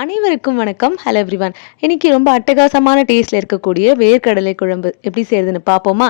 அனைவருக்கும் வணக்கம். Hello everyone இன்னைக்கு ரொம்ப அட்டகாசமான டேஸ்ட்ல இருக்கக்கூடிய வேர்க்கடலை குழம்பு. எப்படி செய்யறதுன்னு பார்ப்போமா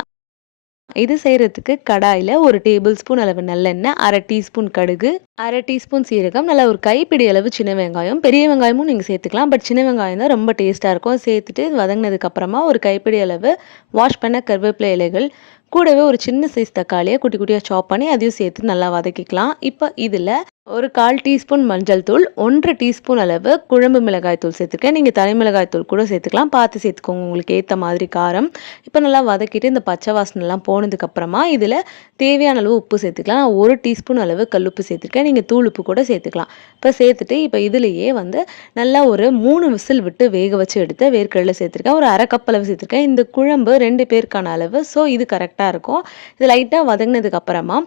இது செய்யறதுக்கு கடாயில் ஒரு டேபிள் ஸ்பூன் அளவு நல்லெண்ணெய் அரை டீஸ்பூன் கடுகு அரை டீஸ்பூன் சீரகம் நல்லா ஒரு கைப்பிடி அளவு சின்ன வெங்காயம். பெரிய வெங்காயமும் நீங்கள் சேர்த்துக்கலாம். பட் சின்ன வெங்காயம் தான் ரொம்ப டேஸ்ட்டாக இருக்கும். சேர்த்துட்டு வதங்கினதுக்கு அப்புறமா ஒரு கைப்பிடி அளவு வாஷ் பண்ண கருவேப்பிலை இலைகள். கூடவே ஒரு சின்ன சைஸ் தக்காளியை குட்டி குட்டியாக சாப் பண்ணி அதையும் சேர்த்து நல்லா வதக்கிக்கலாம். இப்போ இதில் ஒரு கால் டீஸ்பூன் மஞ்சள் தூள் ஒன்றரை டீஸ்பூன் அளவு குழம்பு மிளகாய் தூள் சேர்த்துருக்கேன். நீங்கள் தனி மிளகாய் தூள் கூட சேர்த்துக்கலாம். பார்த்து சேர்த்துக்கோங்க. உங்களுக்கு ஏற்ற மாதிரி காரம். இப்போ நல்லா வதக்கிட்டு இந்த பச்சை வாசனைலாம் போனதுக்கப்புறமா இதில் தேவையான அளவு உப்பு சேர்த்துக்கலாம். நான் ஒரு டீஸ்பூன் அளவு கல்லுப்பு சேர்த்துருக்கேன். நீங்கள் தூள் உப்பு கூட சேர்த்துக்கலாம். இப்போ சேர்த்துட்டு இப்போ இதுலேயே வந்து நல்லா ஒரு மூணு விசில் விட்டு வேக வச்சு எடுத்து வேர்க்கடலை சேர்த்துருக்கேன். ஒரு அரை கப் அளவு சேர்த்துருக்கேன். இந்த குழம்பு ரெண்டு பேருக்கான அளவு. ஸோ இது கரெக்டாக இருக்கும். இது லைட்டாக வதங்கினதுக்கப்புறமா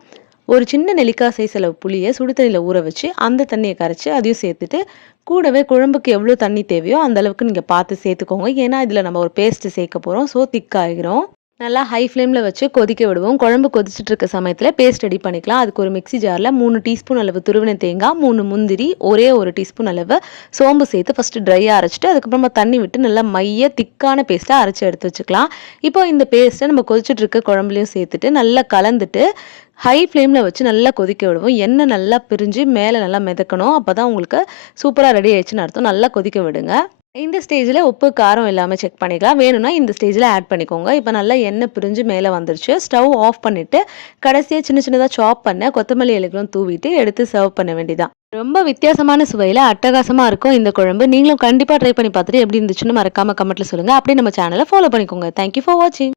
ஒரு சின்ன நெல்லிக்காய் சைஸில் புளியை சுடு தண்ணியில் ஊற வச்சு அந்த தண்ணியை கரைச்சி அதையும் சேர்த்துட்டு கூடவே குழம்புக்கு எவ்வளோ தண்ணி தேவையோ அந்த அளவுக்கு நீங்கள் பார்த்து சேர்த்துக்கோங்க. ஏன்னா இதில் நம்ம ஒரு பேஸ்ட்டு சேர்க்க போகிறோம் ஸோ திக்காகிறோம் நல்லா ஹை ஃப்ளேமில் வச்சு கொதிக்க விடுவோம். குழம்பு கொதிச்சுட்டு இருக்க சமயத்தில் பேஸ்ட் ரெடி பண்ணிக்கலாம். அதுக்கு ஒரு மிக்சி ஜாரில் மூணு டீஸ்பூன் அளவு துருவின தேங்காய் மூணு முந்திரி ஒரே ஒரு டீஸ்பூன் அளவு சோம்பு சேர்த்து ஃபஸ்ட்டு ட்ரையாக அரைச்சிட்டு அதுக்கப்புறமா தண்ணி விட்டு நல்லா மைய திக்கான பேஸ்ட்டாக அரைச்சி எடுத்து வச்சுக்கலாம். இப்போ இந்த பேஸ்ட்டை நம்ம கொதிச்சுட்டு இருக்க குழம்புலையும் சேர்த்துட்டு நல்லா கலந்துட்டு ஹை ஃப்ளேமில் வச்சு நல்லா கொதிக்க விடுவோம். எண்ணெய் நல்லா பிரிஞ்சு மேலே நல்லா மிதக்கணும். அப்போ தான் உங்களுக்கு சூப்பராக ரெடி ஆயிடுச்சுன்னு அர்த்தம். நல்லா கொதிக்க விடுங்க. இந்த ஸ்டேஜில் உப்பு காரம் இல்லாமல் செக் பண்ணிக்கலாம். வேணும்னா இந்த ஸ்டேஜில் ஆட் பண்ணிக்கோங்க. இப்போ நல்லா எண்ணெய் பிரிஞ்சு மேலே வந்துருச்சு. ஸ்டவ் ஆஃப் பண்ணிவிட்டு கடைசியாக சின்ன சின்னதாக சாப் பண்ண கொத்தமல்லி இலைகளும் தூவிட்டு எடுத்து சர்வ் பண்ண வேண்டியதான் ரொம்ப வித்தியாசமான சுவையில் அட்டகாசமாக இருக்கும் இந்த குழம்பு. நீங்களும் கண்டிப்பாக ட்ரை பண்ணி பார்த்துட்டு எப்படி இருந்துச்சுன்னு மறக்காமல் கமெண்ட்டில் சொல்லுங்கள் அப்படியே நம்ம சேனலை ஃபாலோ பண்ணிக்கோங்க. தேங்க்யூ ஃபார் வாட்சிங்